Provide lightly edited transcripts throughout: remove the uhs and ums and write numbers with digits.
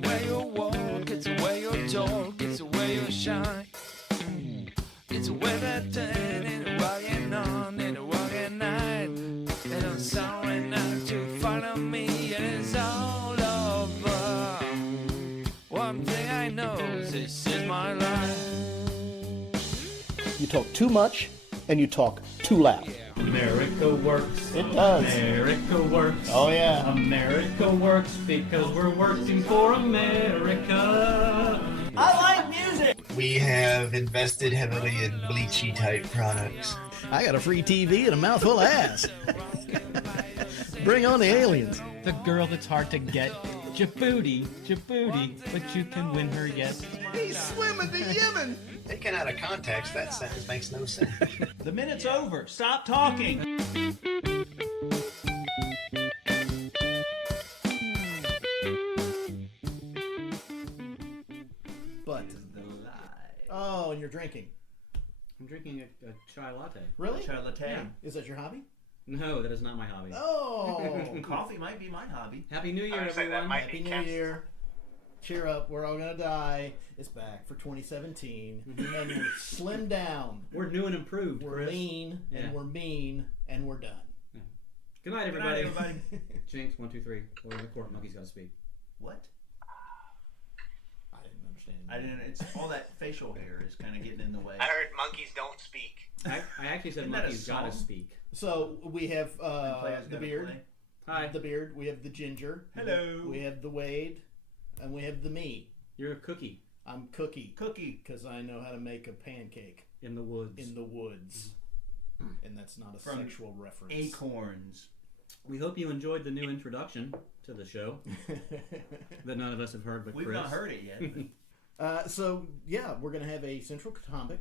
the way you walk, it's the way you talk, it's the way you shine. It's the way that day, and walking on, and walking night. And I'm sorry not to follow me, and it's all over. One thing I know is this is my life. You talk too much, and you talk too loud. America works. It does. America works. Oh, yeah. America works because we're working for America. I like music. We have invested heavily in bleachy type products. I got a free TV and a mouthful of ass. Bring on the aliens. The girl that's hard to get. Djibouti, but you can win her yet. He's swimming to Yemen. Taken out of context, that sentence makes no sense. The minute's over. Stop talking. But oh, and you're drinking. I'm drinking a chai latte. Really? Chai latte. Yeah. Is that your hobby? No, that is not my hobby. Oh, Coffee might be my hobby. Happy New Year, I would say that everyone. might Happy be New Kemp's. Year. Cheer up, we're all gonna die. It's back for 2017. And we're slimmed down. We're new and improved, We're Chris. lean, and Yeah. we're mean, and we're done. Good night, Good night, everybody. everybody. Jinx, 1, 2, 3. Order the court. Monkey's got to speak. What? I didn't understand. I didn't. It's all that facial hair is kind of getting in the way. I heard monkeys don't speak. I actually said Isn't that a monkey's got to song? speak. So we have And players the gotta beard. play. Hi. The beard. We have the ginger. Hello. We have the Wade, and we have the me. You're a cookie I'm Cookie Cookie. because I know how to make a pancake in the woods. in the woods, and that's not a From sexual reference. Acorns. We hope you enjoyed the new introduction to the show that none of us have heard but We've Chris. not heard it yet. So yeah, we're gonna have a central topic.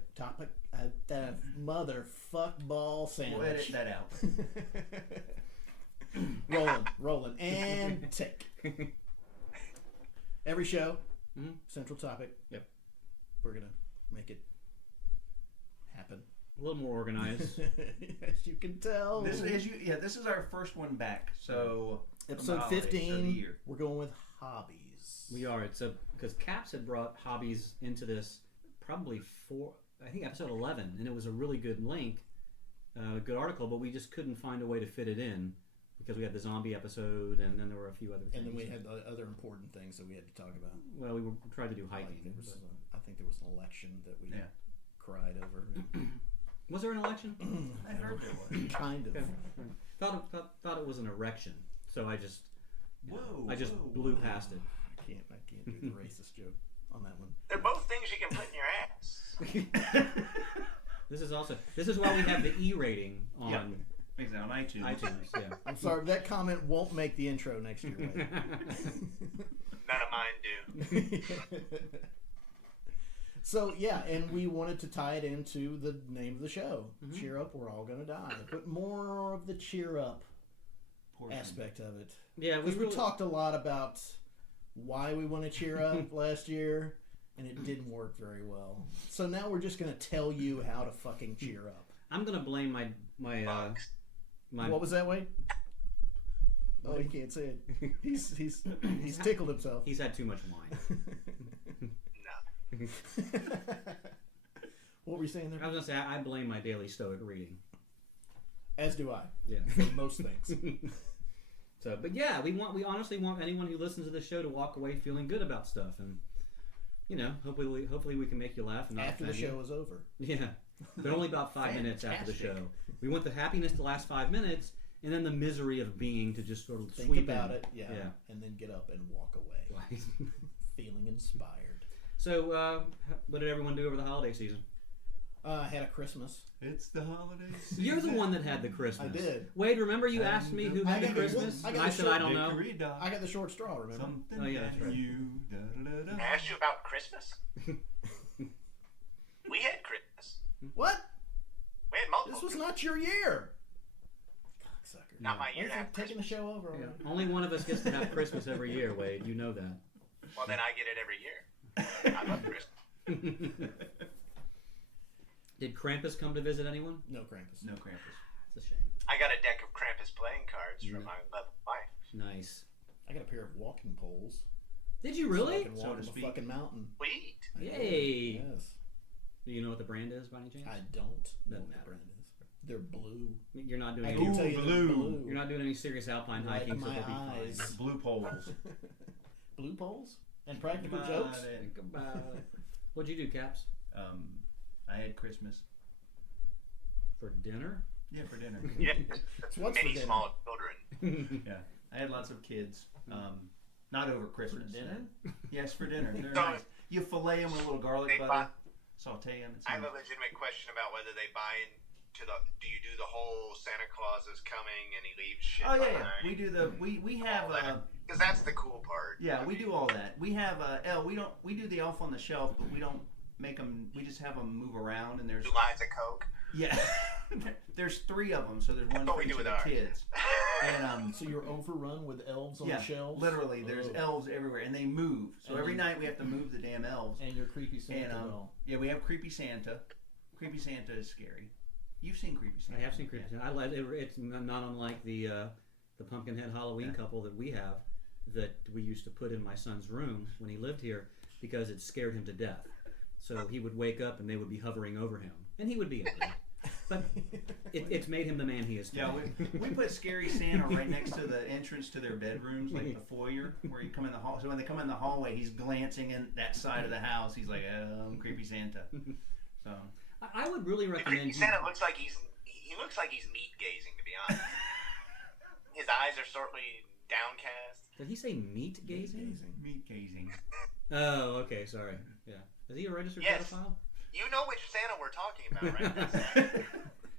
The motherfuck ball sandwich. We'll edit that out. rolling, and tick. Every show, central topic. Yep. We're gonna make it happen. A little more organized. As you can tell. This is our first one back. So Episode from the holidays, so the 15. year. We're going with hobbies. We are. It's because Caps had brought hobbies into this probably I think episode 11, and it was a really good link, good article, but we just couldn't find a way to fit it in because we had the zombie episode, and then there were a few other things. And then we had the other important things that we had to talk about. Well, we tried to do hiking. Like I think there was an election that we cried over. Was there an election? I heard there was. Kind of. Okay. Thought it was an erection, so I just Whoa. blew past it. I can't do the racist joke on that one. They're both things you can put in your ass. This is why we have the E rating on Yep. Exactly, on iTunes. iTunes. Yeah. I'm sorry, that comment won't make the intro next year. Wade. None of mine do. So yeah, and we wanted to tie it into the name of the show. Cheer up, we're all gonna die. Put more of the cheer up Portion. aspect of it. Yeah, Because we talked a lot about why we want to cheer up last year, and it didn't work very well. So now we're just gonna tell you how to fucking cheer up. I'm gonna blame my What was that, Wade? Oh, he can't say it. He's tickled himself. He's had too much wine. No. What were you saying I there? was gonna say I blame my daily Stoic reading. As do I. Yeah. For most things. So, but yeah, we honestly want anyone who listens to the show to walk away feeling good about stuff, and hopefully we can make you laugh. And not After the offend show you. is over. Yeah, but only about 5 minutes after the Fantastic. show. We want the happiness to last 5 minutes, and then the misery of being to just sort of Think sweep about in. it, yeah, and then get up and walk away, feeling inspired. So, what did everyone do over the holiday season? Had a Christmas. It's the holiday season. You're the one that had the Christmas. I did. Wade, remember you asked me who I had the got the- Christmas? I got And I the said short I don't know. I got the short straw, remember? Something Oh, yeah, that's right. I asked you about Christmas. We had Christmas. What? We had multiple. This was not your year. Cocksucker. Not my year to Why have is he taking the Christmas. show over? Yeah. already? Only one of us gets to have Christmas every year, Wade. You know that. Well, then I get it every year. I love Christmas. Did Krampus come to visit anyone? No Krampus. No Krampus. It's a shame. I got a deck of Krampus playing cards from my lovely wife. Nice. I got a pair of walking poles. Did you So I really? can So walk to up a speak. fucking mountain. Sweet. I did. Yay. Yes. Do you know what the brand is by any chance? I don't know Doesn't what the matter. brand is. They're blue. You're not doing I any, can tell you they're blue. blue. you're not doing any serious alpine Like hiking, so my they'll be eyes. fine. Blue poles. Blue poles and practical But, jokes. Think about it. What'd you do, Caps? I had Christmas. For dinner? Yeah, for dinner. Yeah. What's for Many dinner? small children. Yeah, I had lots of kids. Not over Christmas. dinner? Yes, for dinner. They're So- nice. You fillet them with a little garlic They butter, buy- saute them. I have a legitimate question about whether they buy into the. Do you do the whole Santa Claus is coming and he leaves shit Oh yeah, yeah. behind? We do the we have Because that's the cool part. yeah, we do all that. We have we do the elf on the shelf, but we don't make them. We just have them move around, and there's 2 lines of Coke. yeah, there's 3 of them, so there's one What for we each do of with the ours. kids. And So you're overrun with elves on yeah, the shelves? literally, there's Oh. elves everywhere, and they move. So And every then- night we have to move the damn elves. And your creepy Santa And doll. yeah, we have Creepy Santa. Creepy Santa is scary. You've seen Creepy Santa. I have seen Creepy Santa. I like it. It's not unlike the Pumpkinhead Halloween Yeah. couple that we have that we used to put in my son's room when he lived here because it scared him to death. So he would wake up and they would be hovering over him, and he would be ugly. But it's made him the man he is today. Yeah, we put Scary Santa right next to the entrance to their bedrooms, like the foyer, where you come in the hall. So when they come in the hallway, he's glancing in that side of the house. He's like, I'm Creepy Santa. So I would really The recommend creepy Santa looks like he looks like he's meat gazing. To be honest, his eyes are certainly downcast. Did he say meat gazing? meat gazing. Oh, okay, sorry. Yeah. Is he a registered Yes. pedophile? You know which Santa we're talking about, right?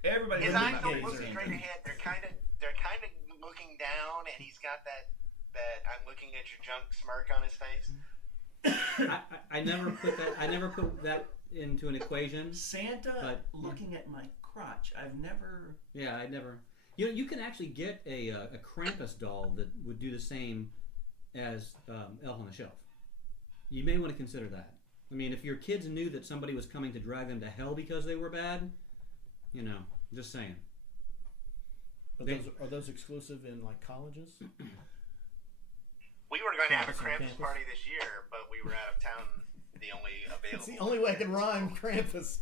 Everybody His knows eyes about don't Creepy look Santa. straight ahead. They're kind of looking down, and he's got that I'm looking at your junk smirk on his face. I never put that. I never put that into an equation. Santa But- looking at my crotch. I've never. Yeah, I never. You can actually get a Krampus doll that would do the same as Elf on the Shelf. You may want to consider that. I mean, if your kids knew that somebody was coming to drag them to hell because they were bad, just saying. But are those exclusive in like colleges? We were going to have a Krampus on Krampus campus? party this year, but we were out of town. The only available. It's the only way I can rhyme Krampus.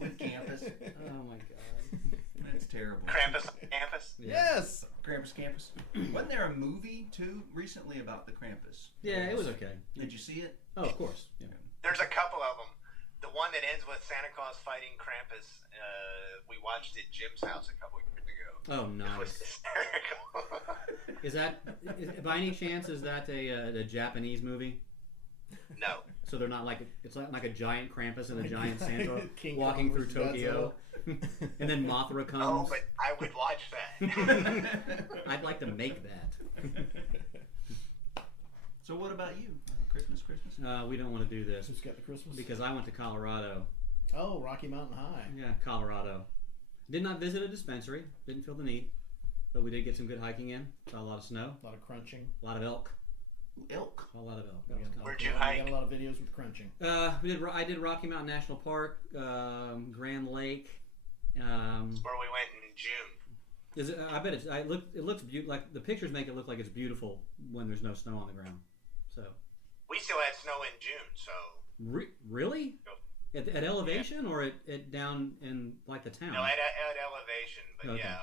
With campus. Oh my god. That's terrible. Krampus on campus. Yes. Krampus Campus. Wasn't there a movie too recently about the Krampus? Yeah, it was okay. Did you see it? Oh, of course. Yeah. There's a couple of them. The one that ends with Santa Claus fighting Krampus. We watched at Jim's house a couple years ago. Oh, It was nice. hysterical. Is that by any chance? Is that a Japanese movie? No. So they're not it's not like a giant Krampus and a giant Santa King walking Kong through versus Tokyo, and then Mothra Oh, comes. but I would watch that. I'd like to make that. So what about you? Christmas? We don't want to do this Who's got the Christmas? because I went to Colorado. Oh, Rocky Mountain High. Yeah, Colorado. Did not visit a dispensary. Didn't feel the need, but we did get some good hiking in. Saw a lot of snow, A lot of crunching. a lot of elk, Elk. a lot of elk. That was Yeah. Colorado. Where'd you I hike? got a lot of videos with crunching. I did Rocky Mountain National Park, Grand Lake. Where we went in June. Is it? I bet it's. It looks beautiful. Like the pictures make it look like it's beautiful when there's no snow on the ground. So. We still had snow in June, so Really? At elevation or at down in like the town? no, at elevation, but Okay. yeah,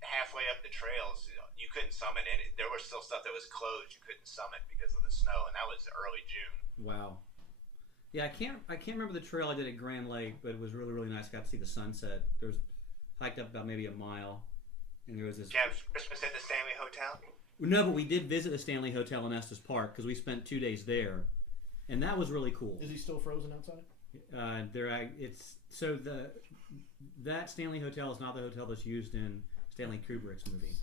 halfway up the trails, you couldn't summit, and there was still stuff that was closed. You couldn't summit because of the snow, and that was early June. Wow. Yeah, I can't remember the trail I did at Grand Lake, but it was really, really nice. Got to see the sunset. There was hiked up about maybe a mile, and there was this. Did you have Christmas at the Stanley Hotel? No, but we did visit the Stanley Hotel in Estes Park because we spent 2 days there, and that was really cool. Is he still frozen outside? That Stanley Hotel is not the hotel that's used in Stanley Kubrick's movie.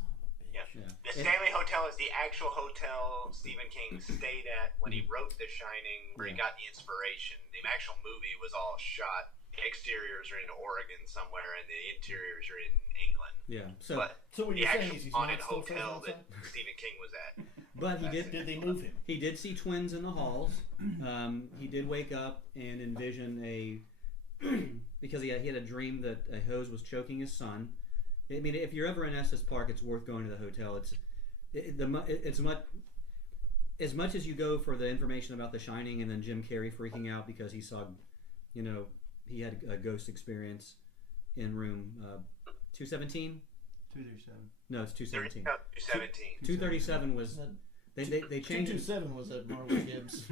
Yeah. Yeah. The Stanley Hotel is the actual hotel Stephen King stayed at when he wrote The Shining, where he got the inspiration. The actual movie was all shot. The exteriors are in Oregon somewhere, and the interiors are in England. Yeah. So, But So what the you're saying actual is he's haunted not still frozen hotel outside? that Stephen King was at. but he did. Did they move him? He did see twins in the halls. He did wake up and envision because he had a dream that a hose was choking his son. I mean, if you're ever in Estes Park, it's worth going to the hotel. It's as much as you go for the information about The Shining and then Jim Carrey freaking out because he saw, he had a ghost experience in room 217. 237. No, it's 217. 217. 237 was they changed it. 227 was a Marvel Gibbs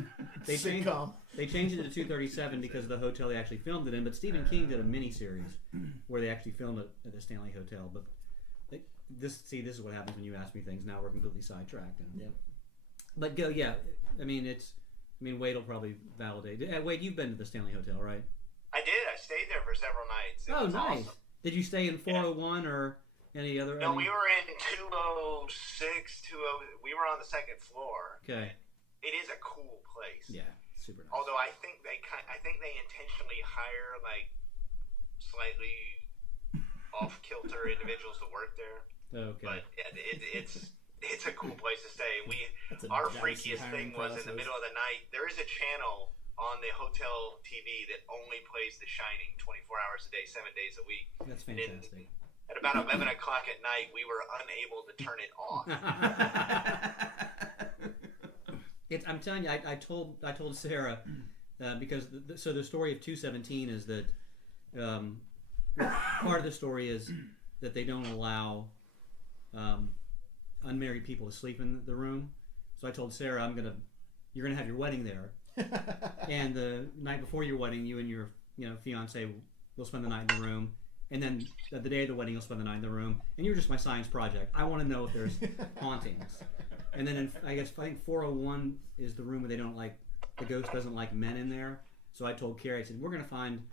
They changed, sitcom. they changed it to 237 because of the hotel they actually filmed it in. But Stephen King did a mini-series where they actually filmed it at the Stanley Hotel. But this is what happens when you ask me things. Now we're completely sidetracked. Yep. But Wade will probably validate. Wade, you've been to the Stanley Hotel, right? I did. I stayed there for several nights. It was nice. awesome. Did you stay in 401 or any other? No, we were in 206, 20. We were on the second floor. Okay. It is a cool place. Yeah, super nice. Although I think they intentionally hire like slightly off-kilter individuals to work there. Okay. But yeah, it's a cool place to stay. That's a Our dicey freakiest hiring thing was in the process. middle of the night. There is a channel on the hotel TV that only plays The Shining 24 hours a day, 7 days a week. That's fantastic. At about 11 o'clock at night, we were unable to turn it off. I'm telling you, I told Sarah because the story of 217 is that part of the story is that they don't allow unmarried people to sleep in the room. So I told Sarah, you're gonna have your wedding there, and the night before your wedding, you and your fiance will spend the night in the room. And then the day of the wedding, you'll spend the night in the room. And you're just my science project. I want to know if there's hauntings. And then I think 401 is the room where they don't like, the ghost doesn't like men in there. So I told Carrie, I said, we're going to find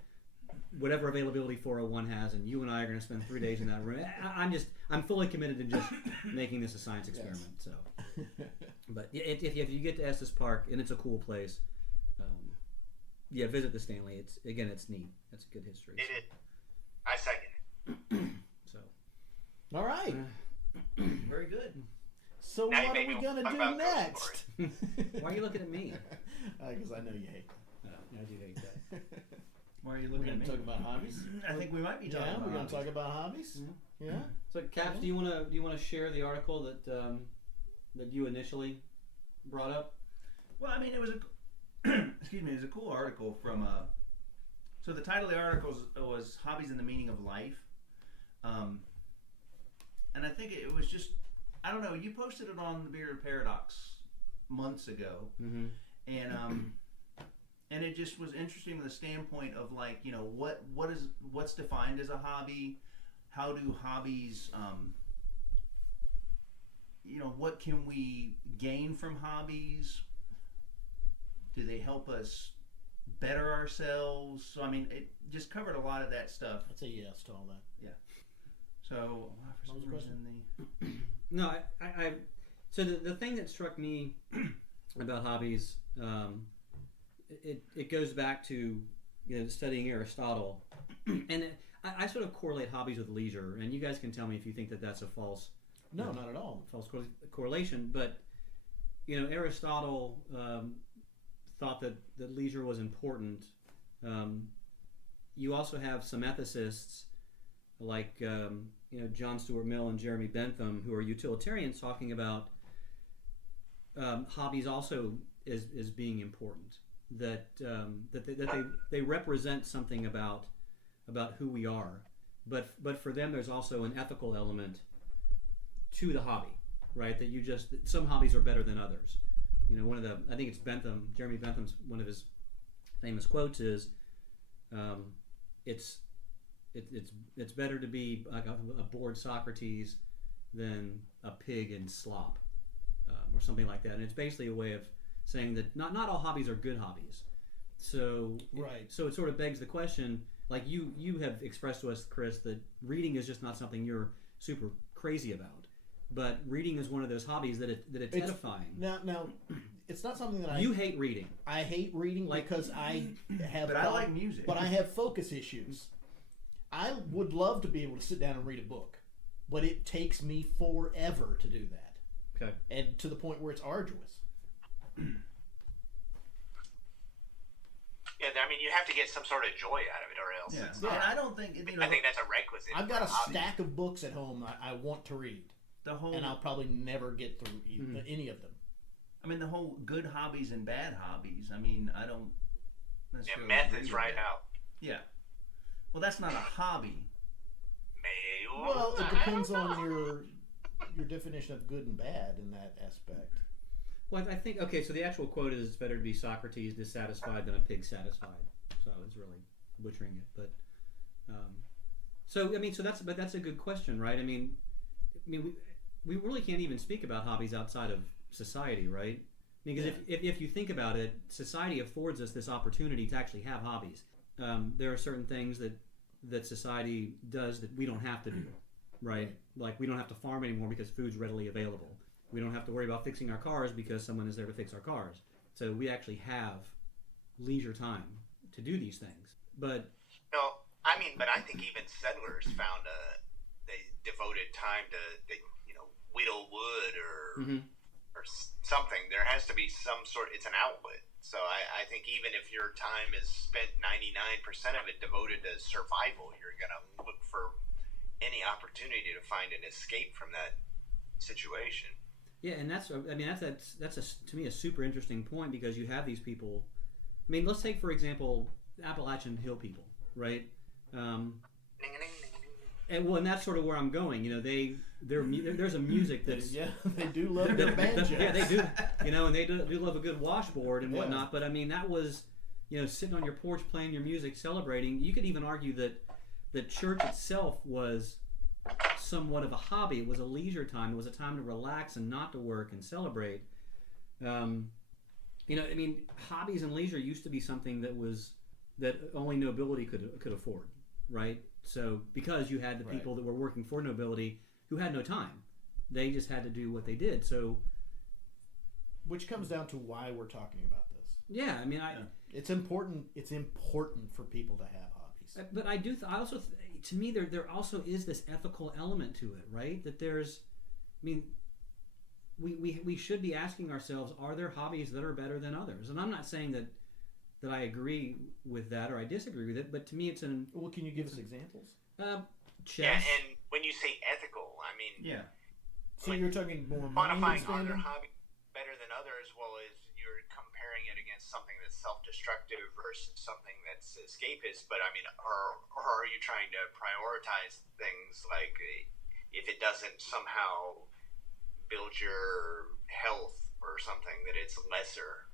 whatever availability 401 has, and you and I are going to spend 3 days in that room. I'm fully committed to just making this a science experiment. So, but if you get to Estes Park, and it's a cool place, visit the Stanley. It's neat. That's a good history. It is. I second it. So, All right. Very good. So Now you what are made we me gonna talk do about ghost next? why are you looking at me? Because I know you hate that. I do hate that. Why are you We're looking gonna at me? talk about hobbies. I think we might be talking Yeah, about we're gonna hobbies. talk about hobbies. Yeah. So, Caps, do you want to share the article that you initially brought up? Well, I mean, it was a excuse me, it was a cool article from so the title of the article was "Hobbies and the Meaning of Life," and I think it was just, I don't know, you posted it on the Bearded Paradox months ago, Mm-hmm. and it just was interesting from the standpoint of like, what's defined as a hobby, how do hobbies, what can we gain from hobbies? Do they help us better ourselves? So I mean, it just covered a lot of that stuff. I'd say yes to all that. So for some What was the reason No, I so the thing that struck me about hobbies, it goes back to studying Aristotle, and I sort of correlate hobbies with leisure, and you guys can tell me if you think that that's a false. No, not at all. False correlation, but Aristotle thought that leisure was important. You also have some ethicists like John Stuart Mill and Jeremy Bentham, who are utilitarians, talking about hobbies also as being important. That they represent something about who we are, but for them there's also an ethical element to the hobby, right? That some hobbies are better than others. I think it's Jeremy Bentham's, one of his famous quotes is, it's better to be like a bored Socrates than a pig in slop, or something like that. And it's basically a way of saying that not all hobbies are good hobbies. So Right. So it sort of begs the question, like you have expressed to us, Chris, that reading is just not something you're super crazy about. But reading is one of those hobbies that it's edifying. Now, it's not something that You hate reading. I hate reading because I have. But I like music. But I have focus issues. I would love to be able to sit down and read a book, but it takes me forever to do that. Okay. And to the point where it's arduous. Yeah, I mean, you have to get some sort of joy out of it, or else Yeah. it's And not. I don't think I think that's a requisite. I've got for a hobby. stack of books at home I want to read, the whole and I'll probably never get through any of them. I mean, the whole good hobbies and bad hobbies. I mean, I don't Yeah, necessarily. meth agree is with right that. out. Yeah. Well, that's not a hobby. Well, it I depends don't on know. your definition of good and bad in that aspect. Well, I think okay. So the actual quote is, "It's better to be Socrates dissatisfied than a pig satisfied." So I was really butchering it, but so I mean, so that's a good question, right? I mean, we really can't even speak about hobbies outside of society, right? Because if you think about it, society affords us this opportunity to actually have hobbies. There are certain things that society does that we don't have to do, right? Like we don't have to farm anymore because food's readily available. We don't have to worry about fixing our cars because someone is there to fix our cars. So we actually have leisure time to do these things. But No, but I think even settlers found they devoted time to whittle wood or something. There has to be some sort. It's an outlet. So I think even if your time is spent 99% of it devoted to survival, you're gonna look for any opportunity to find an escape from that situation. yeah, and that's to me a super interesting point because you have these people. I mean, let's take for example Appalachian Hill people, right? And that's sort of where I'm going. There's a music that's they do love their banjo. yeah, they do. And they do love a good washboard and whatnot. But I mean, that was sitting on your porch playing your music, celebrating. You could even argue that the church itself was somewhat of a hobby. It was a leisure time. It was a time to relax and not to work and celebrate. Hobbies and leisure used to be something that only nobility could afford, right? So because you had the people that were working for nobility who had no time, they just had to do what they did. So, which comes down to why we're talking about this. Yeah, I mean, it's important. It's important for people to have hobbies. But I do. To me, there also is this ethical element to it, right? That there's, we should be asking ourselves, are there hobbies that are better than others? And I'm not saying that I agree with that or I disagree with it, but to me it's an... Well, can you give us examples? Chess. Yeah, and when you say ethical, Yeah. So you're talking more quantifying are there mind-expanding? hobbies better than others? Well, is you're comparing it against something that's self-destructive versus something that's escapist. But or are you trying to prioritize things like if it doesn't somehow build your health or something that it's lesser?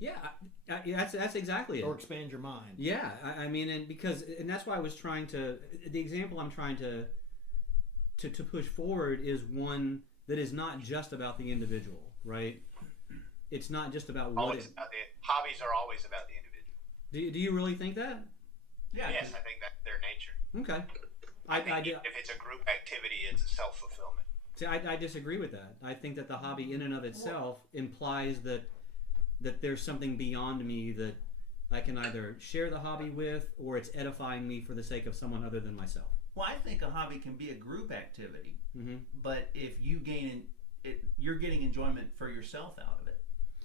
Yeah, that's exactly it. Or expand your mind. Yeah, and that's why I was trying to. The example I'm trying to push forward is one that is not just about the individual, right? It's not just about what. Hobbies are always about the individual. Do you really think that? Yeah. Yes, I think that's their nature. Okay. If it's a group activity, it's a self-fulfillment. See, I disagree with that. I think that the hobby in and of itself implies that there's something beyond me that I can either share the hobby with or it's edifying me for the sake of someone other than myself. Well, I think a hobby can be a group activity, but if you gain it, you're getting enjoyment for yourself out of it.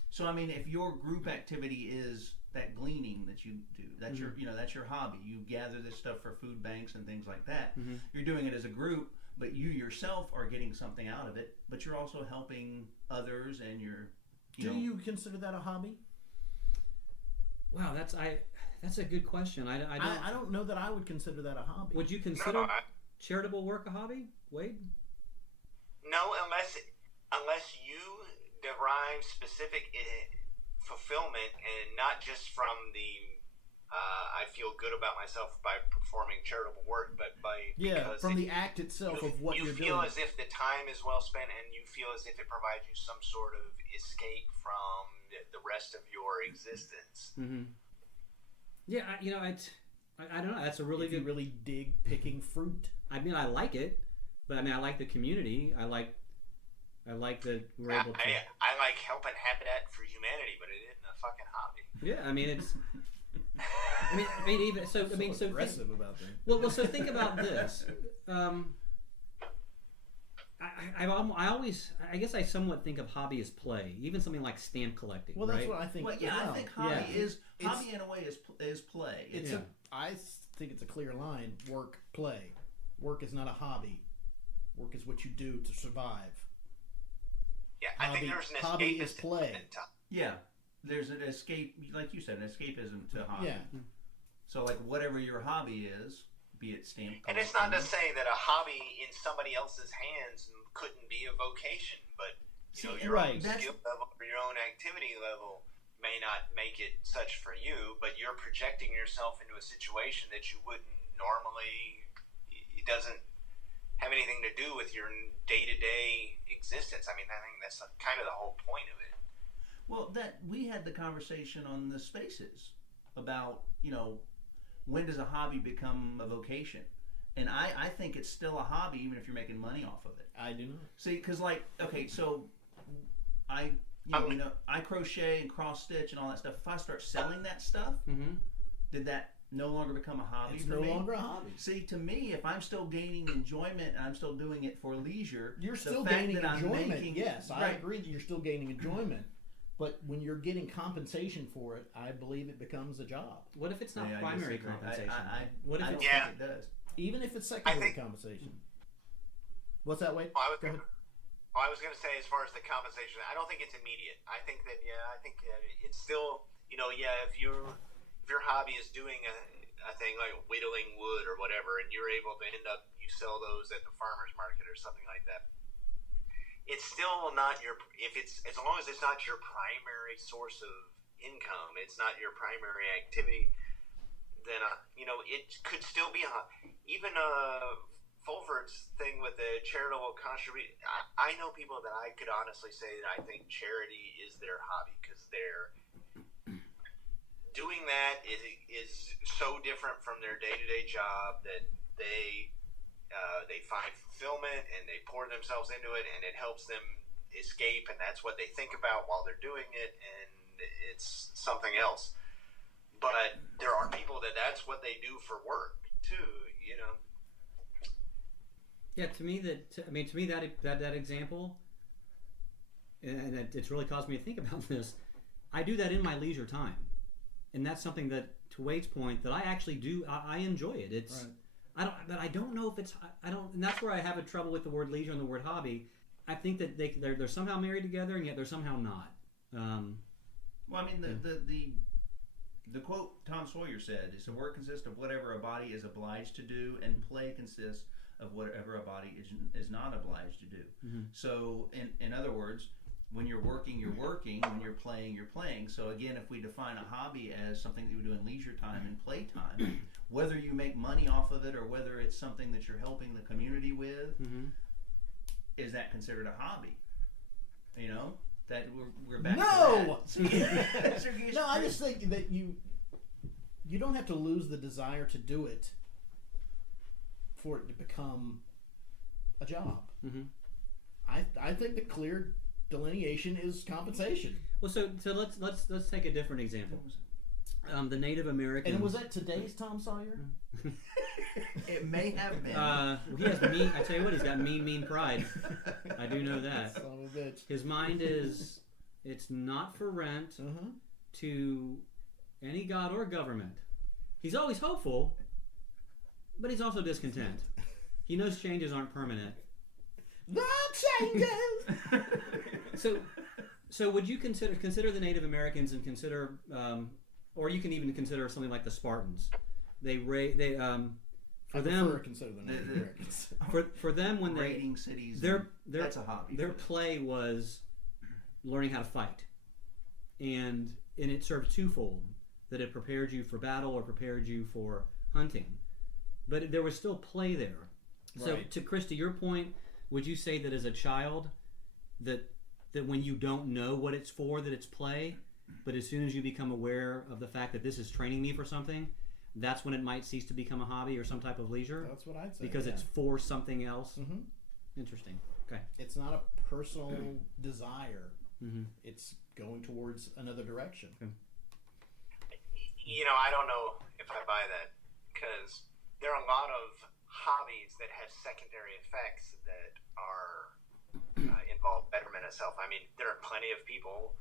So, if your group activity is that gleaning that you do, that's that's your hobby. You gather this stuff for food banks and things like that. You're doing it as a group, but you yourself are getting something out of it. But you're also helping others, and you're. Do you consider that a hobby? Wow, that's a good question. I don't know that I would consider that a hobby. Would you consider charitable work a hobby, Wade? No, unless you derive specific fulfillment, and not just from the I feel good about myself by performing charitable work, but from the act itself of what you're doing. You feel as if the time is well spent, and you feel as if it provides you some sort of escape from the rest of your existence. Yeah, I don't know. That's a really good. You really dig picking fruit. I like it, but I like the community. I like that we're able to. I like helping Habitat for Humanity, but it isn't a fucking hobby. Yeah, it's. Even so. So aggressive about that. Well, so think about this. I guess I somewhat think of hobby as play, even something like stamp collecting. Well, that's right? what I think. Well, I think hobby in a way is play. I think it's a clear line. Work, play. Work is not a hobby. Work is what you do to survive. Yeah, I think there's an hobby is escapism play. in time. Yeah, there's an escape, like you said, an escapism to hobby. Yeah. So like whatever your hobby is, be it stamp And it's not to collecting. say that a hobby in somebody else's hands couldn't be a vocation, but you know, See, your right. own That's- skill level or your own activity level may not make it such for you, but you're projecting yourself into a situation that you wouldn't normally. It doesn't have anything to do with your day-to-day existence. I mean, I think that's kind of the whole point of it. Well, that we had the conversation on the Spaces about, you know, when does a hobby become a vocation? And I think it's still a hobby even if you're making money off of it. I do not. See, because like, okay, so I crochet and cross stitch and all that stuff. If I start selling that stuff, Mm-hmm. did that no longer become a hobby It's for no me? longer a hobby. See, to me, if I'm still gaining enjoyment and I'm still doing it for leisure, You're the still fact gaining that I'm enjoyment. making- Yes, I right. agree that you're still gaining enjoyment. But when you're getting compensation for it, I believe it becomes a job. What if it's not Yeah, I primary disagree. compensation? I What if don't it's Yeah. think it does. Even if it's secondary think- compensation. What's that, Wade? Well, I was Go ahead. going to say, as far as the compensation, I don't think it's immediate. I think that it's still, you know, if your hobby is doing a thing like whittling wood or whatever, and you're able to you sell those at the farmer's market or something like that. It's still not as long as it's not your primary source of income, it's not your primary activity, then you know, it could still be even Fulford's thing with the charitable contribution. I know people that I could honestly say that I think charity is their hobby because they're doing that is so different from their day-to-day job that they find fulfillment and they pour themselves into it, and it helps them escape, and that's what they think about while they're doing it, and it's something else. But there are people that's what they do for work too, you know. Yeah, to me that example, and it's really caused me to think about this. I do that in my leisure time, and that's something that, to Wade's point, that I actually do. I enjoy it. It's Right. I don't know if it's I don't, and that's where I have a trouble with the word leisure and the word hobby. I think that they're somehow married together, and yet they're somehow not. Well, I mean, the quote Tom Sawyer said is, "The work consists of whatever a body is obliged to do, and play consists of whatever a body is not obliged to do." Mm-hmm. So, in other words, when you're working, you're working. When you're playing, you're playing. So again, if we define a hobby as something that you do in leisure time and play time, whether you make money off of it or whether it's something that you're helping the community with, Mm-hmm. is that considered a hobby? You know, that we're back No! to that. So No, I just think that you don't have to lose the desire to do it for it to become a job. Mm-hmm. I think the clear delineation is compensation. Well, so let's take a different example. The Native American. And was that today's Tom Sawyer? It may have been. He has mean. I tell you what, he's got mean pride. I do know that. Son of a bitch. His mind is, it's not for rent Uh-huh. to any god or government. He's always hopeful, but he's also discontent. He knows changes aren't permanent. The changes! So would you consider the Native Americans and consider, or you can even consider something like the Spartans? I For prefer them, consider the Native Americans. for them when they raiding cities. their that's a hobby. their play was learning how to fight, and it served twofold: that it prepared you for battle or prepared you for hunting, but there was still play there. So Right. to Chris, to your point, would you say that as a child, that when you don't know what it's for, that it's play, but as soon as you become aware of the fact that this is training me for something, that's when it might cease to become a hobby or some type of leisure? That's what I'd say. Because it's for something else? Mm-hmm. Interesting. Okay. It's not a personal desire. Mm-hmm. It's going towards another direction. You know, I don't know if I buy that because there are a lot of hobbies that have secondary effects that are involve betterment of self. I mean, there are plenty of people.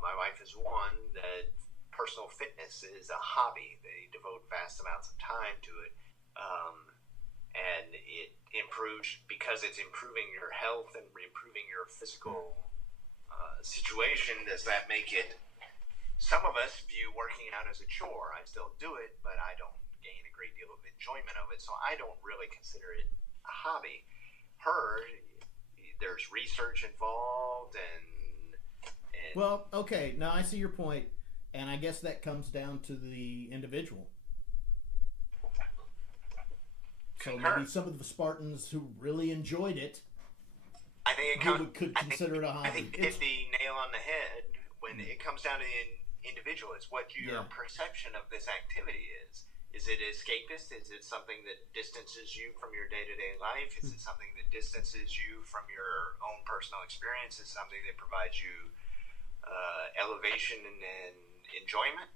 My wife is one that personal fitness is a hobby. They devote vast amounts of time to it, and it improves because it's improving your health and improving your physical situation, does that make it? Some of us view working out as a chore. I still do it, but I don't gain a great deal of enjoyment of it, so I don't really consider it a hobby. There's research involved, and well, okay, now I see your point, and I guess that comes down to the individual. So maybe some of the Spartans who really enjoyed it, I think could consider it a hobby. I think you hit the nail on the head when it comes down to the individual. It's what your perception of this activity is. Is it escapist? Is it something that distances you from your day-to-day life? Is it something that distances you from your own personal experience? Is it something that provides you elevation and enjoyment?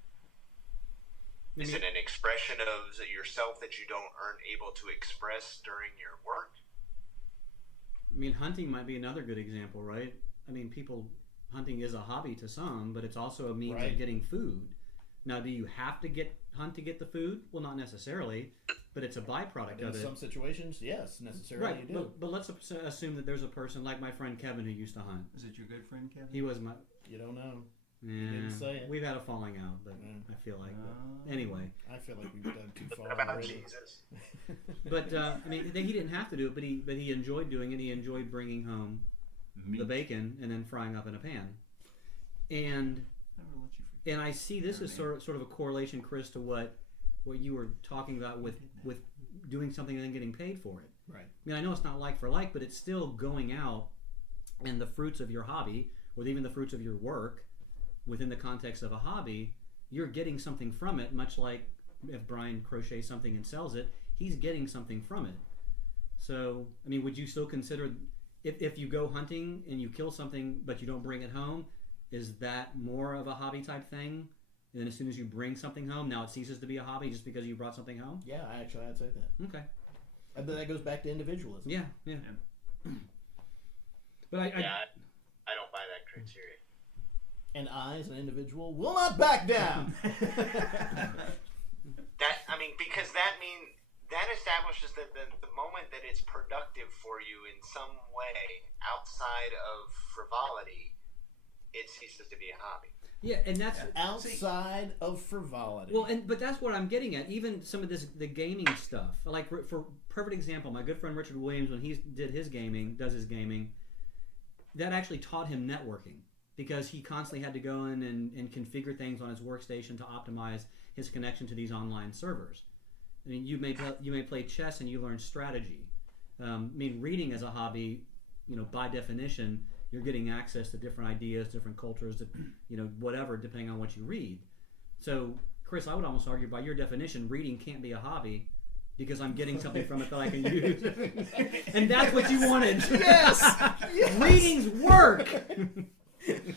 Is it an expression of yourself that you aren't able to express during your work? I mean, hunting might be another good example, right? I mean, hunting is a hobby to some, but it's also a means of getting food. Now, do you have to hunt to get the food? Well, not necessarily, but it's a byproduct of it. In some situations, yes, necessarily you do. But let's assume that there's a person like my friend Kevin who used to hunt. Is it your good friend Kevin? He was my... You don't know. Yeah, You didn't say it. We've had a falling out, but I feel like... Anyway. I feel like we've done too far About already. Jesus. But, I mean, he didn't have to do it, but he enjoyed doing it. He enjoyed bringing home the bacon and then frying up in a pan. And I see this as sort of a correlation, Chris, to what you were talking about with doing something and then getting paid for it. Right. I mean, I know it's not like for like, but it's still going out and the fruits of your hobby, or even the fruits of your work, within the context of a hobby, you're getting something from it, much like if Brian crochets something and sells it, he's getting something from it. So, I mean, would you still consider, if you go hunting and you kill something but you don't bring it home, is that more of a hobby type thing? And then as soon as you bring something home, now it ceases to be a hobby just because you brought something home? Yeah, I'd say that. Okay. But that goes back to individualism. Yeah. But I don't buy that criteria. And I, as an individual, will not back down. Because that establishes that the moment that it's productive for you in some way outside of frivolity, it ceases to be a hobby. Yeah, and that's outside of frivolity. Well, but that's what I'm getting at. Even some of the gaming stuff. Like for perfect example, my good friend Richard Williams, when he does his gaming, that actually taught him networking, because he constantly had to go in and configure things on his workstation to optimize his connection to these online servers. I mean, you may play chess and you learn strategy. I mean, reading as a hobby, by definition, you're getting access to different ideas, different cultures, whatever, depending on what you read. So, Chris, I would almost argue by your definition, reading can't be a hobby because I'm getting something from it that I can use. And that's what you wanted. Yes! Reading's work! And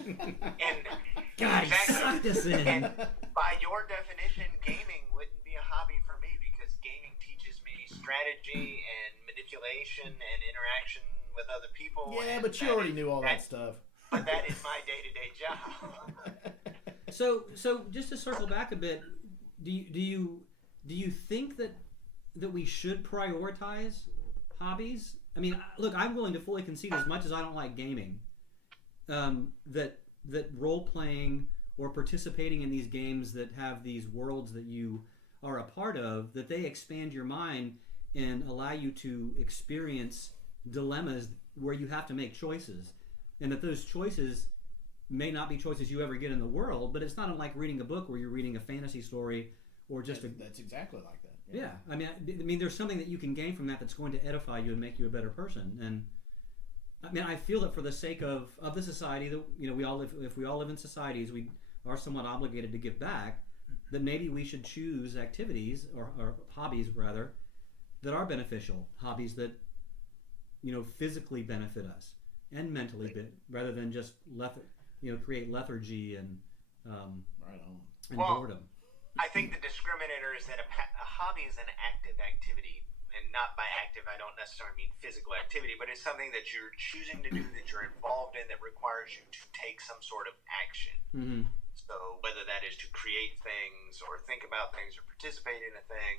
God, suck this in. And by your definition, gaming wouldn't be a hobby for me, because gaming teaches me strategy and manipulation and interaction with other people. Yeah, but you already knew all that stuff. But that is my day-to-day job. So just to circle back a bit, do you think that we should prioritize hobbies? I mean, look, I'm willing to fully concede, as much as I don't like gaming, that role playing or participating in these games that have these worlds that you are a part of, that they expand your mind and allow you to experience dilemmas where you have to make choices, and that those choices may not be choices you ever get in the world, but it's not unlike reading a book where you're reading a fantasy story or just that's exactly like that. Yeah. I mean, there's something that you can gain from that's going to edify you and make you a better person. And I mean, I feel that for the sake of the society that we all live, if we all live in societies, we are somewhat obligated to give back. That maybe we should choose activities or hobbies rather that are beneficial, hobbies that physically benefit us and mentally, rather than just create lethargy and boredom. I think the discriminator is that a hobby is an active activity, and not by active I don't necessarily mean physical activity, but it's something that you're choosing to do, that you're involved in, that requires you to take some sort of action. Mm-hmm. So whether that is to create things or think about things or participate in a thing,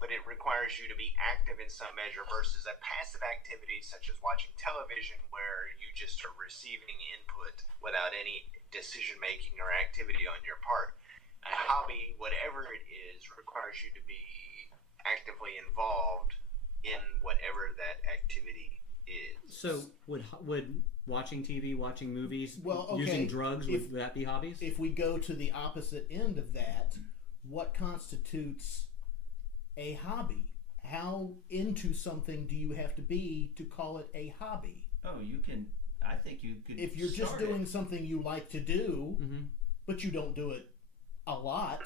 but it requires you to be active in some measure versus a passive activity such as watching television where you just are receiving input without any decision making or activity on your part. A hobby, whatever it is, requires you to be actively involved in whatever that activity is. So would watching TV, watching movies, Well, okay, using drugs, would that be hobbies? If we go to the opposite end of that, what constitutes a hobby? How into something do you have to be to call it a hobby? Oh, you can. I think you could. If you're just start doing it. something you like to do, Mm-hmm. but you don't do it a lot,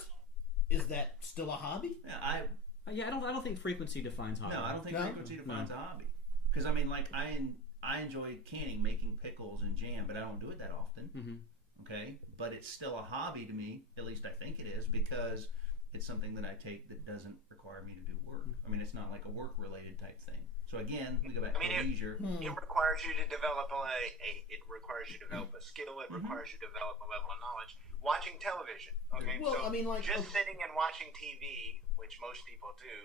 is that still a hobby? Yeah, Yeah, I don't think frequency defines hobby. no, I don't think No? frequency defines a hobby. Because I mean, like I enjoy canning, making pickles and jam, but I don't do it that often. Mm-hmm. Okay, but it's still a hobby to me. At least I think it is, because it's something that I take that doesn't require me to do work. I mean, it's not like a work-related type thing. So again, we go back to leisure. It requires you to develop it requires you to develop a skill. It requires you to develop a level of knowledge. Watching television, okay. Well, so I mean, like, just sitting and watching TV, which most people do,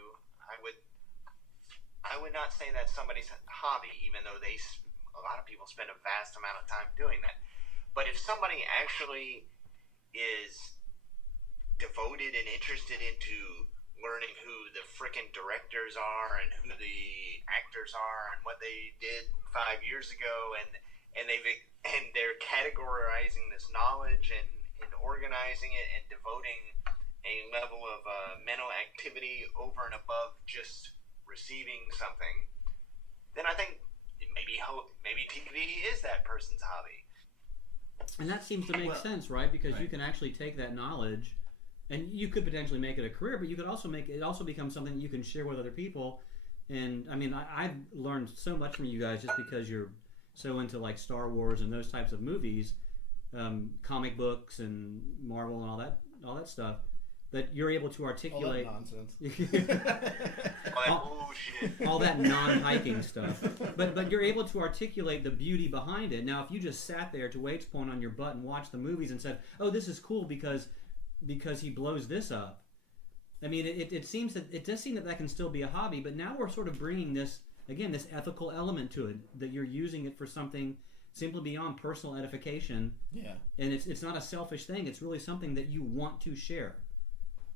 I would not say that's somebody's hobby, even though a lot of people spend a vast amount of time doing that. But if somebody actually is devoted and interested into learning who the frickin' directors are and who the actors are and what they did 5 years ago, and they're categorizing this knowledge and organizing it and devoting a level of mental activity over and above just receiving something, then I think maybe TV is that person's hobby. And that seems to make sense, right? Because you can actually take that knowledge, and you could potentially make it a career, but you could also make it also become something that you can share with other people. And I mean, I've learned so much from you guys just because you're so into like Star Wars and those types of movies, comic books and Marvel and all that stuff, that you're able to articulate all that nonsense. all that non-hiking stuff, but you're able to articulate the beauty behind it. Now, if you just sat there, to Wade's point, on your butt and watched the movies and said, "Oh, this is cool because he blows this up," I mean, it does seem that can still be a hobby. But now we're sort of bringing this ethical element to it, that you're using it for something simply beyond personal edification. Yeah, and it's not a selfish thing. It's really something that you want to share.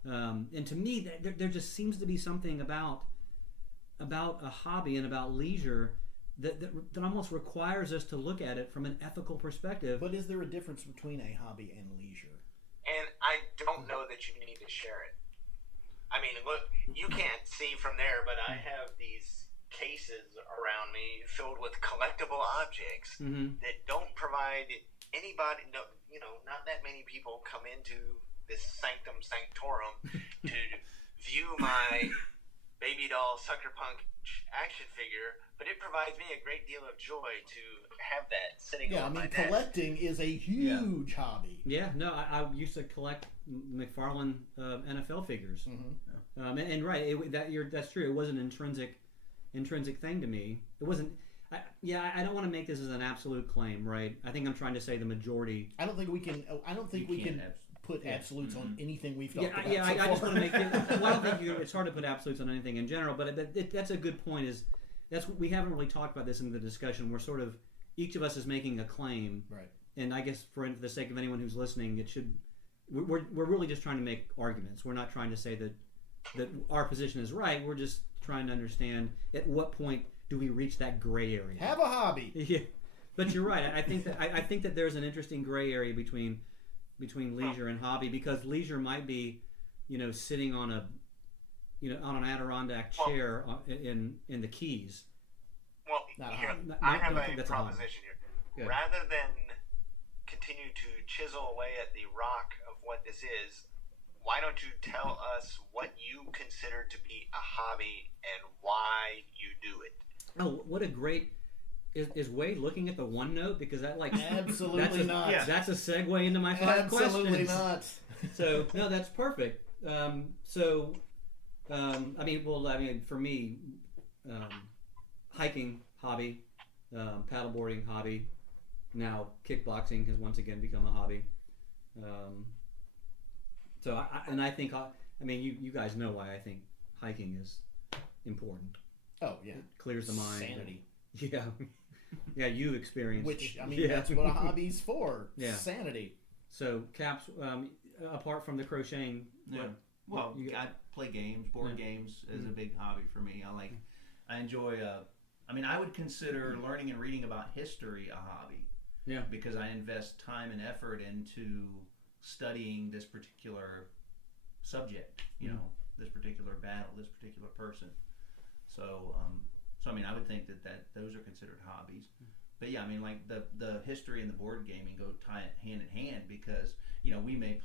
And to me, there just seems to be something about a hobby and about leisure that almost requires us to look at it from an ethical perspective. but is there a difference between a hobby and leisure? And I don't know that you need to share it. I mean, look, you can't see from there, but I have these cases around me filled with collectible objects that don't provide anybody, not that many people come into this sanctum sanctorum to view my baby doll sucker punch action figure, but it provides me a great deal of joy to have that sitting on my desk. Collecting is a huge hobby. Yeah, no, I used to collect McFarlane NFL figures, and right, that's true. It was an intrinsic thing to me. It wasn't. I don't want to make this as an absolute claim, right? I think I'm trying to say the majority. I don't think we can. I don't think we can put absolutes on anything we've talked about. I so just far. want to make it. Well, I don't think it's hard to put absolutes on anything in general, but that's a good point. We haven't really talked about this in the discussion. We're sort of, each of us is making a claim, right? And I guess for the sake of anyone who's listening, we're really just trying to make arguments. We're not trying to say that our position is right. We're just trying to understand at what point do we reach that gray area. Have a hobby. Yeah, but you're right. I think that there's an interesting gray area between leisure and hobby, because leisure might be, sitting on on an Adirondack chair in the Keys. Well, I have a proposition here. Good. Rather than continue to chisel away at the rock of what this is, why don't you tell us what you consider to be a hobby and why you do it? Oh, what a great... Is Wade looking at the OneNote? Because that Absolutely not. That's a segue into my 5 questions. Absolutely not. So no, that's perfect. For me, hiking hobby, paddleboarding hobby. Now kickboxing has once again become a hobby. I think you guys know why I think hiking is important. Oh yeah, It clears the mind. sanity. Yeah. Yeah, you've experienced. Which I mean, yeah. that's what a hobby's for. Yeah. Sanity. So, Caps, apart from the crocheting, Yeah. Well, I play games. Board games is a big hobby for me. I enjoy. I would consider learning and reading about history a hobby. Yeah. Because I invest time and effort into studying this particular subject. You know, this particular battle, this particular person. So, I would think that those are considered hobbies. But yeah, like the history and the board gaming go tie it hand in hand because we may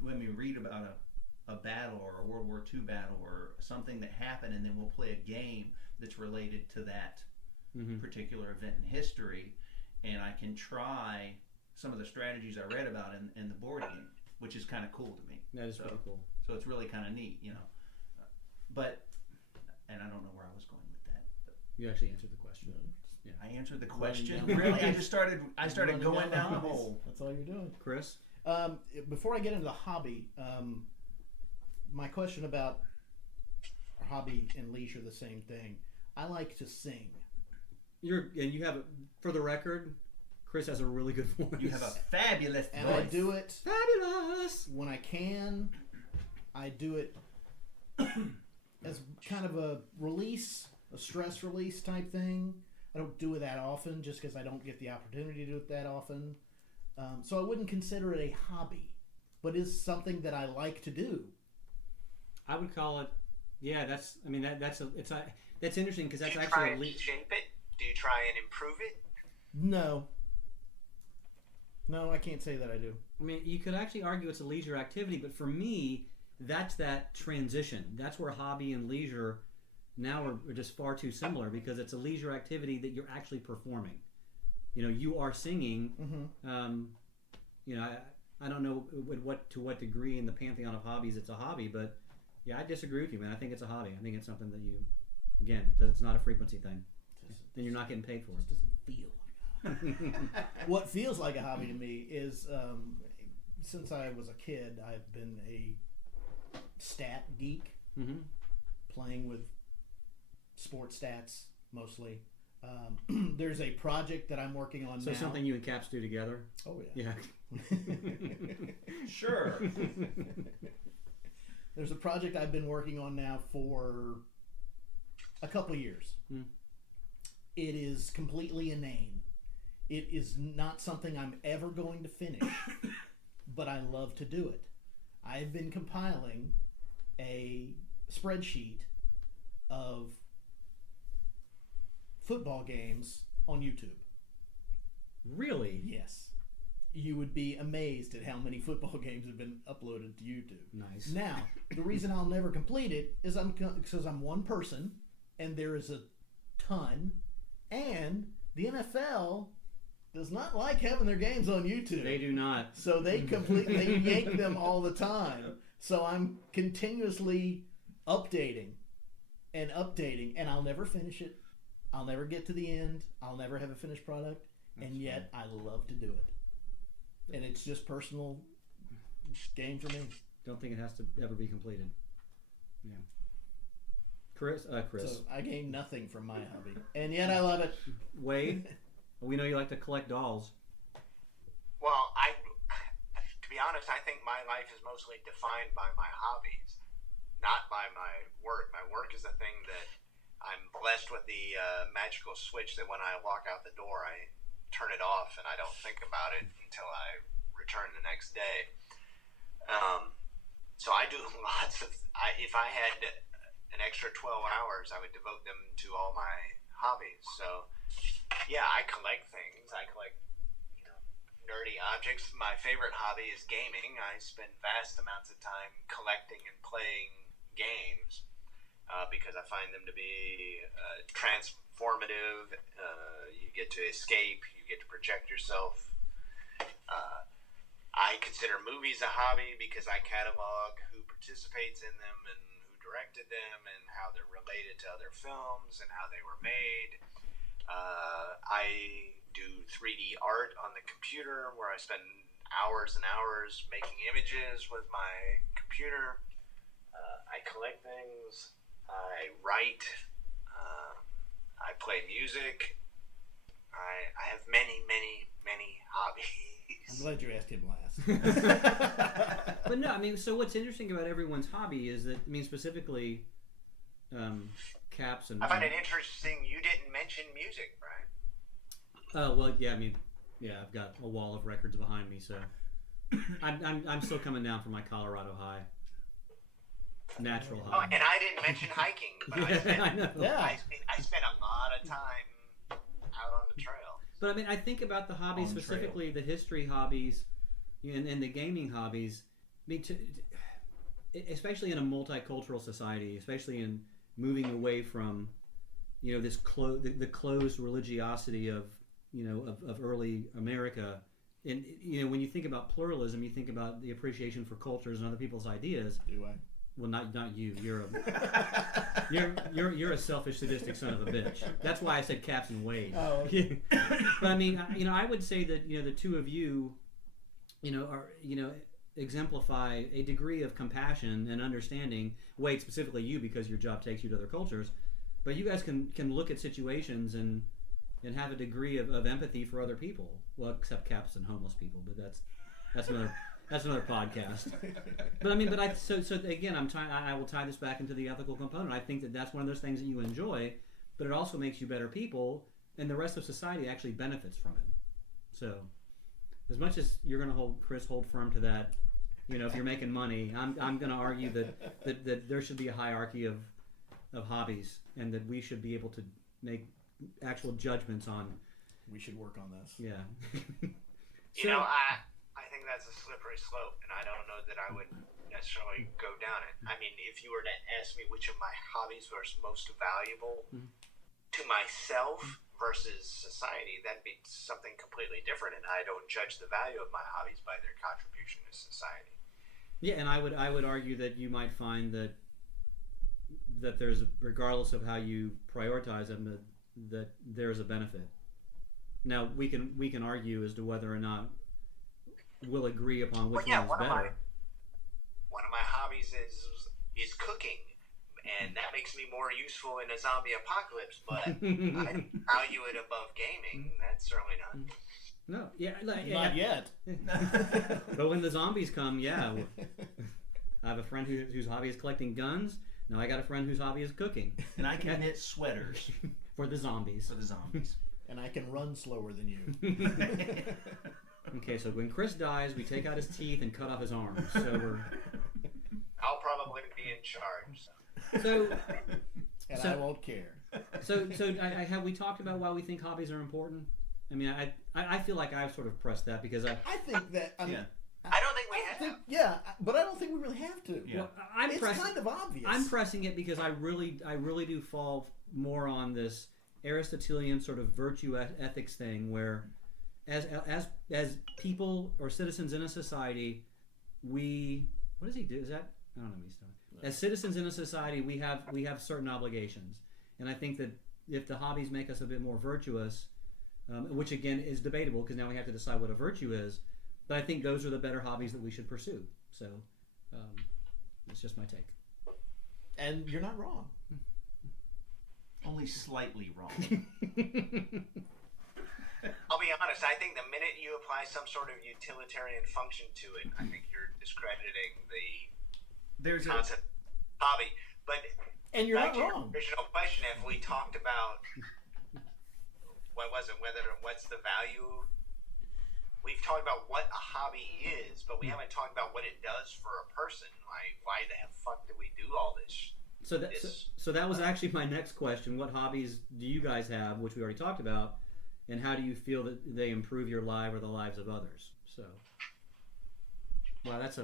when we read about a battle or a World War II battle or something that happened, and then we'll play a game that's related to that particular event in history, and I can try some of the strategies I read about in the board game, which is kind of cool to me. That is pretty cool. So it's really kind of neat, But, and I don't know where I was going with that. But You actually answered the question. Yeah. I answered the question. down the Really, I hobbies. just started going down the hole. That's all you're doing. Chris? Before I get into the hobby, my question about hobby and leisure, the same thing. I like to sing. You have, for the record, Chris has a really good voice. You have a fabulous And voice. I do it Fabulous! when I can. I do it as kind of a release, a stress release type thing. I don't do it that often just because I don't get the opportunity to do it that often. So I wouldn't consider it a hobby, but it's something that I like to do. I would call it, that's interesting because that's Do you actually try and shape it? Do you try and improve it? No, I can't say that I do. I mean, you could actually argue it's a leisure activity, but for me, that's that transition. That's where hobby and leisure now are just far too similar because it's a leisure activity that you're actually performing. You are singing. I don't know to what degree in the pantheon of hobbies it's a hobby, but yeah, I disagree with you, man. I think it's a hobby. I think it's something that it's not a frequency thing. Then you're not getting paid for It it. doesn't feel like a hobby. What feels like a hobby to me is since I was a kid, I've been a stat geek, playing with sports stats mostly. There's a project that I'm working on So now. something you and Caps do together? Oh yeah. Yeah. Sure. There's a project I've been working on now for a couple years. It is completely inane. It is not something I'm ever going to finish, but I love to do it. I've been compiling a spreadsheet of football games on YouTube. Really? Yes. You would be amazed at how many football games have been uploaded to YouTube. Nice. Now, the reason I'll never complete it is because I'm one person, and there is a ton, and the NFL does not like having their games on YouTube. They do not. So they yank them all the time. So I'm continuously updating, and I'll never finish it. I'll never get to the end. I'll never have a finished product, and yet I love to do it. And it's just personal game for me. Don't think it has to ever be completed. Yeah. Chris. So I gain nothing from my hobby, and yet I love it. Wade, we know you like to collect dolls. Well, to be honest, I think my life is mostly defined by my hobbies, not by my work. My work is a thing that I'm blessed with the magical switch that when I walk out the door, I turn it off and I don't think about it until I return the next day. So I do lots of. If I had an extra 12 hours, I would devote them to all my hobbies. So yeah, I collect things. I collect nerdy objects. My favorite hobby is gaming. I spend vast amounts of time collecting and playing games because I find them to be transformative. You get to escape. You get to project yourself. I consider movies a hobby because I catalog who participates in them and who directed them and how they're related to other films and how they were made. I do 3D art on the computer where I spend hours and hours making images with my computer. I I collect things. I write. I play music. I have many, many, many hobbies. I'm glad you asked him last. But no, I mean, so what's interesting about everyone's hobby is that, I mean, specifically, Caps and. I find it interesting you didn't mention music, Brian. Oh well, yeah. I mean, yeah. I've got a wall of records behind me, so I'm still coming down from my Colorado high. Natural Oh, high. and I didn't mention hiking, but I know. Yeah. I spent a lot of time out on the trail. But I mean, I think about the hobbies, On specifically the history hobbies and the gaming hobbies. I mean, especially in a multicultural society, especially in moving away from, this the closed religiosity of, of early America. And, when you think about pluralism, you think about the appreciation for cultures and other people's ideas. Do I? Well, not you. You're a selfish, sadistic son of a bitch. That's why I said Caps and Wade. Oh, okay. But I mean, I would say that the two of you, are exemplify a degree of compassion and understanding. Wade, specifically you, because your job takes you to other cultures. But you guys can look at situations and have a degree of empathy for other people. Well, except Caps and homeless people, but that's another podcast. But I mean, so again, I will tie this back into the ethical component. I think that that's one of those things that you enjoy, but it also makes you better people, and the rest of society actually benefits from it. So, as much as you're going to hold firm to that, if you're making money, I'm going to argue that there should be a hierarchy of hobbies, and that we should be able to make actual judgments on. We should work on this. Yeah. I think that's a slippery slope, and I don't know that I would necessarily go down it. I mean, if you were to ask me which of my hobbies was most valuable to myself versus society, that'd be something completely different, and I don't judge the value of my hobbies by their contribution to society. Yeah, and I would argue that you might find that there's, regardless of how you prioritize them, that there's a benefit. Now we can argue as to whether or not we'll agree upon which one is better. One of my hobbies is cooking, and that makes me more useful in a zombie apocalypse. But I value it above gaming. That's certainly not. No, Not yet. But when the zombies come, yeah. I have a friend whose hobby is collecting guns. Now I got a friend whose hobby is cooking. And I can knit sweaters for the zombies. And I can run slower than you. Okay, so when Chris dies, we take out his teeth and cut off his arms. So I'll probably be in charge. I won't care. So have we talked about why we think hobbies are important? I mean, I feel like I've sort of pressed that because I think that. I mean, I don't think we have. But I don't think we really have to. Yeah. Well, it's kind of obvious. I'm pressing it because I really do fall more on this Aristotelian sort of virtue ethics thing where as people or citizens in a society, what does he do? Is that, I don't know what he's doing. As citizens in a society, we have certain obligations, and I think that if the hobbies make us a bit more virtuous, which again is debatable because now we have to decide what a virtue is, but I think those are the better hobbies that we should pursue. So it's just my take. And you're not wrong. Only slightly wrong. I'll be honest, I think the minute you apply some sort of utilitarian function to it, I think you're discrediting the concept of hobby. And you're not back to wrong. Your original question, if we talked about what's the value? We've talked about what a hobby is, but we haven't talked about what it does for a person. Like, why the fuck do we do all this? So that was actually my next question. What hobbies do you guys have, which we already talked about, and how do you feel that they improve your life or the lives of others? So, wow, that's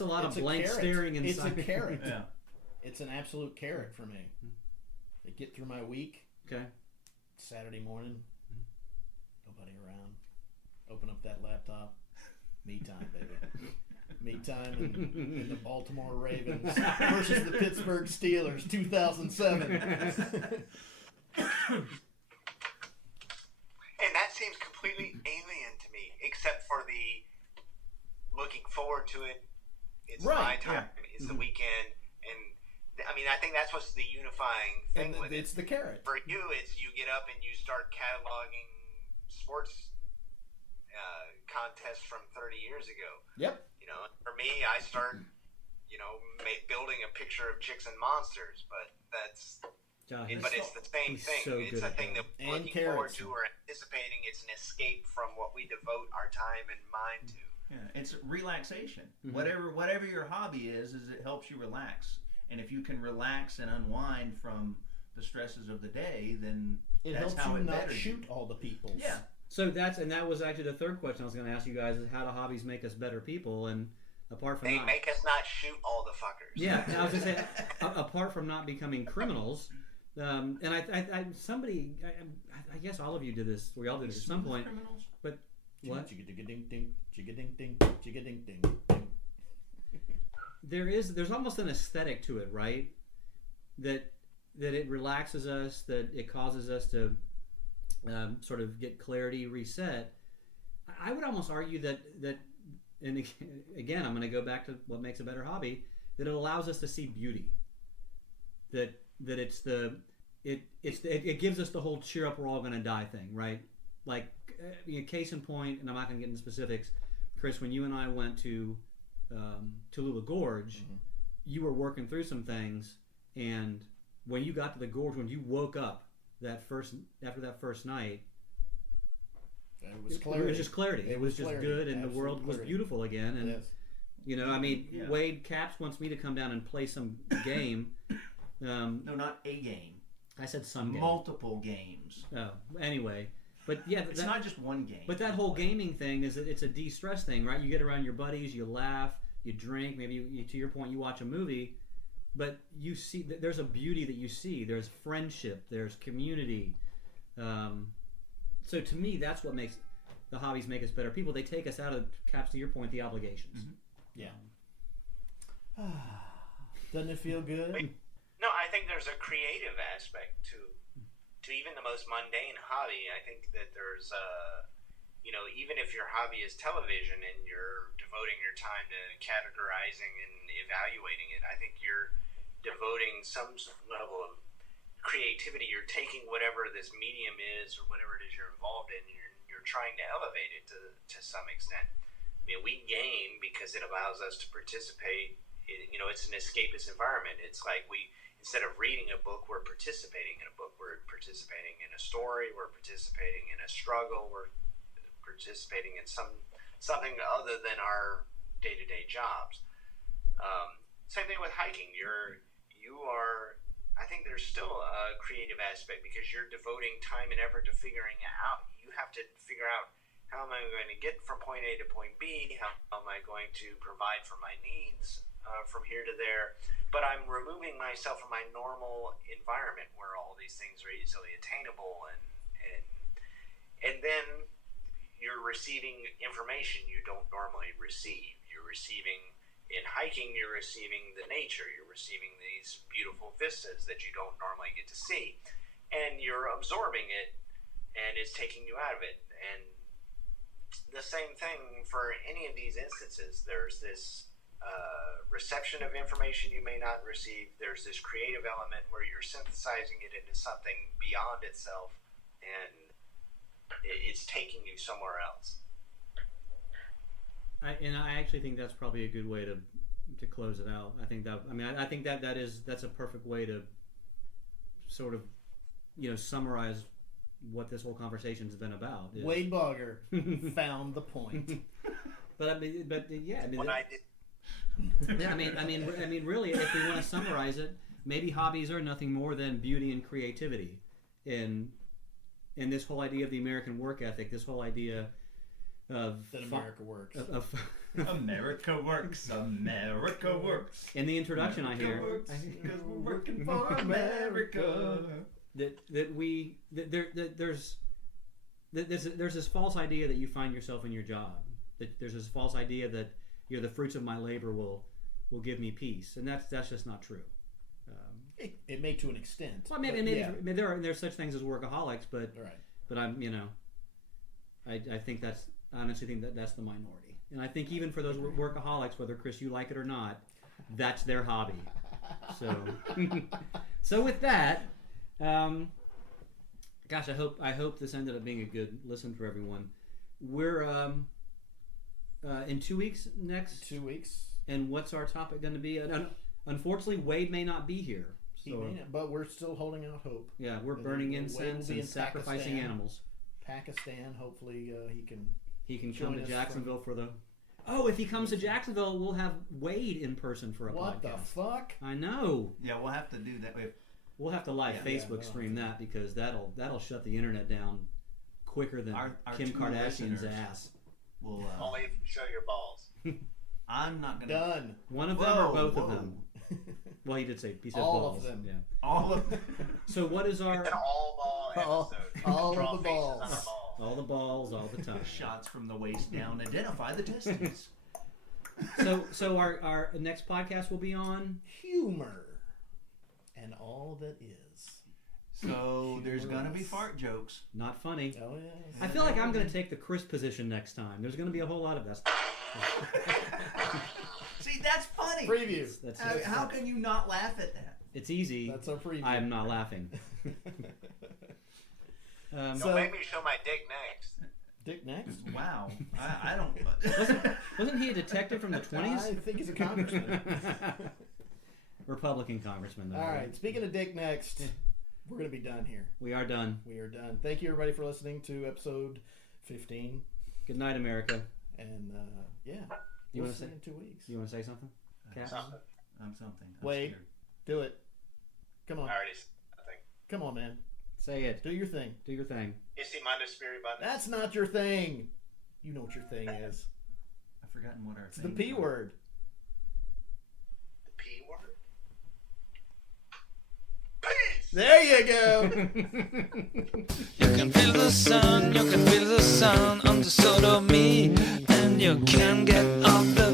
a lot of blank staring inside. It's a carrot. Yeah. It's an absolute carrot for me. I get through my week. Okay. Saturday morning, nobody around. Open up that laptop. Me time, baby. Me time and the Baltimore Ravens versus the Pittsburgh Steelers, 2007. And that seems completely alien to me, except for the looking forward to it. It's Right, my time. yeah. It's the weekend. And I mean, I think that's what's the unifying thing And with it. it's the carrot. For you, it's you get up and you start cataloging sports contests from 30 years ago. Yep. You know, for me, I start, you know, building a picture of chicks and monsters, but that's. Josh, But it's the same he's thing. so It's good a at thing that. that And we're looking forward carrots. to or anticipating. It's an escape from what we devote our time and mind to. Yeah, it's relaxation. Mhm. Whatever your hobby is it helps you relax. And if you can relax and unwind from the stresses of the day, then It that's helps how you it not betters shoot you. all the people. Yeah. So that was actually the third question I was going to ask you guys is how do hobbies make us better people? And apart from They not, make us not shoot all the fuckers. yeah, I was going to say apart from not becoming criminals, and I guess all of you did this. We all did it at some point. Criminals? But what? Chicka-ding-ding, chicka-ding-ding, chicka-ding-ding. There's almost an aesthetic to it, right? That it relaxes us, that it causes us to sort of get clarity, reset. I would almost argue that and again, I'm going to go back to what makes a better hobby, that it allows us to see beauty. That it gives us the whole cheer up, we're all going to die thing, right? Like, case in point, and I'm not going to get into specifics, Chris, when you and I went to Tallulah Gorge, you were working through some things, and when you got to the gorge, when you woke up after that first night, It was it clarity. was just clarity. It was just clarity. good, and the Absolute world was clarity. beautiful again. And Yes. you know, I mean, Yeah. Wade Caps wants me to come down and play some game. No, not a game. I said some game. Multiple games. Oh, anyway, but yeah, It's not just one game. But that whole gaming thing it's a de-stress thing, right? You get around your buddies, you laugh, you drink, maybe to your point, you watch a movie, but you see there's a beauty that you see. There's friendship, there's community. So to me, that's what makes the hobbies make us better people. They take us out of, Caps, to your point, the obligations. Yeah. Doesn't it feel good? No, I think there's a creative aspect to even the most mundane hobby. I think that there's even if your hobby is television and you're devoting your time to categorizing and evaluating it, I think you're devoting some level of creativity. You're taking whatever this medium is or whatever it is you're involved in, you're trying to elevate it to some extent. I mean, we game because it allows us to participate. It's an escapist environment. It's like instead of reading a book, we're participating in a book. We're participating in a story. We're participating in a struggle. We're participating in something other than our day-to-day jobs. Same thing with hiking. I think there's still a creative aspect because you're devoting time and effort to figuring out. You have to figure out, how am I going to get from point A to point B? How am I going to provide for my needs from here to there? But I'm removing myself from my normal environment where all these things are easily attainable, and then you're receiving information you don't normally receive. You're receiving, in hiking, you're receiving the nature. You're receiving these beautiful vistas that you don't normally get to see, and you're absorbing it, and it's taking you out of it. And the same thing for any of these instances. There's this reception of information you may not receive. There's this creative element where you're synthesizing it into something beyond itself, and it's taking you somewhere else. I actually think that's probably a good way to close it out. I think that's a perfect way to sort of summarize what this whole conversation's been about. Wade Bogger found the point. But yeah, What I did. yeah, I mean, really, if we want to summarize it, maybe hobbies are nothing more than beauty and creativity, in this whole idea of the American work ethic, this whole idea of That America works. America works. America works. In the introduction, America I hear works, 'cause we're working for America. there's this false idea that you find yourself in your job. That there's this false idea that the fruits of my labor will give me peace, and that's just not true. It may to an extent. Well, maybe yeah. there's such things as workaholics, but Right. I'm I honestly think that's the minority, and I think even for those workaholics, whether Chris you like it or not, that's their hobby. So with that, gosh, I hope this ended up being a good listen for everyone. We're in 2 weeks next. 2 weeks. And what's our topic going to be? Unfortunately, Wade may not be here. He may not, but we're still holding out hope. Yeah, we're burning incense and sacrificing Pakistan. animals. Pakistan, hopefully he can join come to us Jacksonville for the... Oh, if he comes to Jacksonville, we'll have Wade in person for a podcast. What the fuck? I know. Yeah, we'll have to do that. We'll have to live Facebook stream that because that'll shut the internet down quicker than our Kim two Kardashian's listeners ass. Will, Only if you show your balls. I'm not going to... Done. One of them or both of them? Well, he said all balls. of them. Yeah. All of them. So what is our... An all-ball episode. all Draw of the faces balls. on our balls. All the balls, all the time. Shots from the waist down. Identify the testes. So our next podcast will be on... Humor. And all that is. So there's going to be fart jokes. Not funny. Oh, yeah. I feel like I'm going to take the Chris position next time. There's going to be a whole lot of that. See, that's funny. Preview. How can you not laugh at that? It's easy. That's our preview. I'm not laughing. Don't make me show my dick next. Dick next? Wow. I don't... Wasn't he a detective from the 20s? I think he's a congressman. Republican congressman. Though, All right. Speaking of dick next, we're going to be done here. We are done. We are done. Thank you, everybody, for listening to episode 15. Good night, America. And, yeah. You We'll want see to you say? in 2 weeks. You want to say something? Cap? Something. I'm something. I'm Wait. scared. Do it. Come on. I already said nothing. Come on, man. Say it. Do your thing. Do your thing. Issy Manda Spirit Button. That's not your thing. You know what your thing is. I've forgotten what our It's the thing P was. word. The P word? Peace! There you go. You can feel the sun, you can feel the sun on the soul of me, and you can get off the